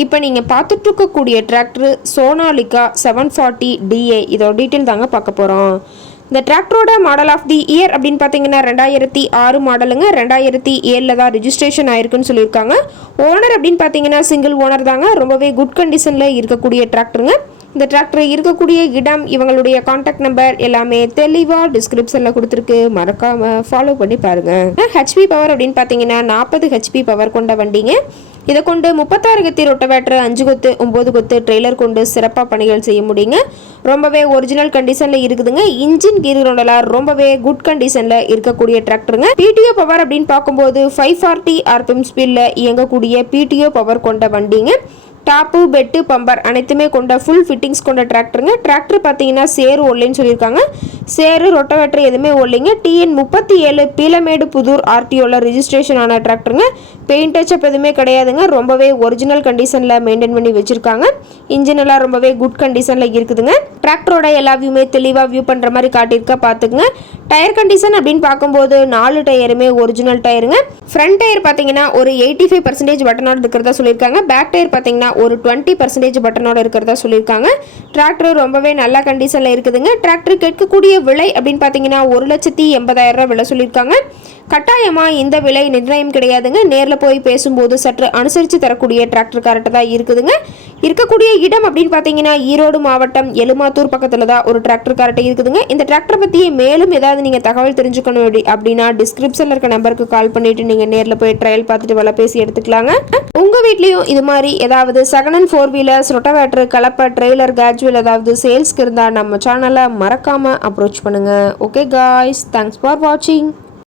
இப்போ நீங்கள் பார்த்துட்ருக்கக்கூடிய tractor Sonalika seven forty DA இதோட டீட்டெயில் தாங்க பார்க்க போகிறோம் இந்த டிராக்டரோட மாடல் ஆஃப் தி இயர் அப்படின்னு பார்த்தீங்கன்னா ரெண்டாயிரத்தி ஆறு மாடலுங்க ரெண்டாயிரத்தி ஏழில் தான் ரிஜிஸ்ட்ரேஷன் ஆயிருக்குன்னு சொல்லியிருக்காங்க. ஓனர் அப்படின்னு பார்த்தீங்கன்னா சிங்கிள் ஓனர் தாங்க. ரொம்பவே குட் கண்டிஷனில் இருக்கக்கூடிய டிராக்டருங்க இந்த டிராக்டர் இருக்கக்கூடிய இடம் இவங்களுடைய காண்டாக்ட் நம்பர் எல்லாமே தெளிவாக டிஸ்கிரிப்ஷனில் கொடுத்துருக்கு. மறக்காமல் ஃபாலோ பண்ணி பாருங்கள் ஹெச்பி பவர் அப்படின்னு பார்த்தீங்கன்னா நாற்பது ஹெச்பி பவர் கொண்ட வண்டிங்க. இதை கொண்டு முப்பத்தாறு கத்தி ரொட்டவேட்டர் அஞ்சு கொத்து ஒம்பது கொத்து ட்ரெய்லர் கொண்டு சிறப்பாக பணிகள் செய்ய முடியுங்க. ரொம்பவே ஒரிஜினல் கண்டிஷனில் இருக்குதுங்க. இன்ஜின் கீர் ரொண்டலாக ரொம்பவே குட் கண்டிஷனில் இருக்கக்கூடிய டிராக்டருங்க பிடிஓ பவர் அப்படின்னு பார்க்கும்போது ஃபைவ் ஃபார்ட்டி ஆர்பிஎம் ஸ்பீடில் இயங்கக்கூடிய பிடிஓ பவர் கொண்ட வண்டிங்க. டாப்பு பெட்டு பம்பர் அனைத்துமே கொண்ட ஃபுல் ஃபிட்டிங்ஸ் கொண்ட டிராக்டருங்க டிராக்டர் பார்த்தீங்கன்னா சேரு ஒல்லைன்னு சொல்லியிருக்காங்க. சேரு ரொட்டவேட்டர் எதுவுமே ஒல்லைங்க டிஎன் முப்பத்தி ஏழு பீலமேடு புதூர் ஆர்டிஓவில் ரிஜிஸ்ட்ரேஷன் ஆன டிராக்டருங்க பெயிண்ட் டச்சப் எதுவுமே கிடையாதுங்க. ரொம்பவே ஒரிஜினல் கண்டிஷனில் மெயின்டைன் பண்ணி வச்சுருக்காங்க. இன்ஜினெல்லாம் ரொம்பவே குட் கண்டிஷனில் இருக்குதுங்க. டிராக்டரோட எல்லா வியூமே தெளிவாக வியூ பண்ணுற மாதிரி காட்டியிருக்கா பார்த்துக்குங்க. டயர் கண்டிஷன் அப்படின்னு பார்க்கும்போது நாலு டயருமே ஒரிஜினல் டயருங்க. ஃப்ரண்ட் டயர் பார்த்தீங்கன்னா ஒரு எயிட்டி ஃபைவ் பர்சன்டேஜ் பட்டனோட இருக்கிறதா சொல்லியிருக்காங்க. பேக் டயர் பார்த்தீங்கன்னா ஒரு டுவெண்ட்டி பர்சன்டேஜ் பட்டனோட இருக்கிறதா சொல்லியிருக்காங்க. டிராக்டர் ரொம்பவே நல்ல கண்டிஷனில் இருக்குதுங்க. டிராக்டர் கேட்கக்கூடிய விலை அப்படின்னு பார்த்தீங்கன்னா ஒரு லட்சத்தி எண்பதாயிரம் ரூபா விலை சொல்லியிருக்காங்க. கட்டாயமாக இந்த விலை நிர்ணயம் கிடையாதுங்க. நேரில் போய் பேசும்போது சற்று அனுசரித்து தரக்கூடிய டிராக்டர்கார்ட்ட தான் இருக்குதுங்க. இருக்கக்கூடிய இடம் அப்படின்னு பார்த்தீங்கன்னா ஈரோடு மாவட்டம் எலுமாத்தூர் பக்கத்தில் தான் ஒரு டிராக்டர்கார்ட்ட இருக்குதுங்க. இந்த டிராக்டர் பற்றி மேலும் ஏதாவது நீங்கள் தகவல் தெரிஞ்சுக்கணும் அப்படி- அப்படின்னா டிஸ்கிரிப்ஷனில் இருக்க நம்பருக்கு கால் பண்ணிட்டு நீங்கள் நேரில் போய் ட்ரையல் பார்த்துட்டு வில பேசி எடுத்துக்கலாங்க. உங்கள் வீட்லேயும் இது மாதிரி ஏதாவது second and four wheelers rotavator கலப்பை ட்ரெய்லர் கேஜுவல் ஏதாவது சேல்ஸ்க்கு இருந்தால் நம்ம சேனலை மறக்காமல் அப்ரோச் பண்ணுங்கள் ஓகே காய்ஸ் தேங்க்ஸ் ஃபார் வாட்சிங்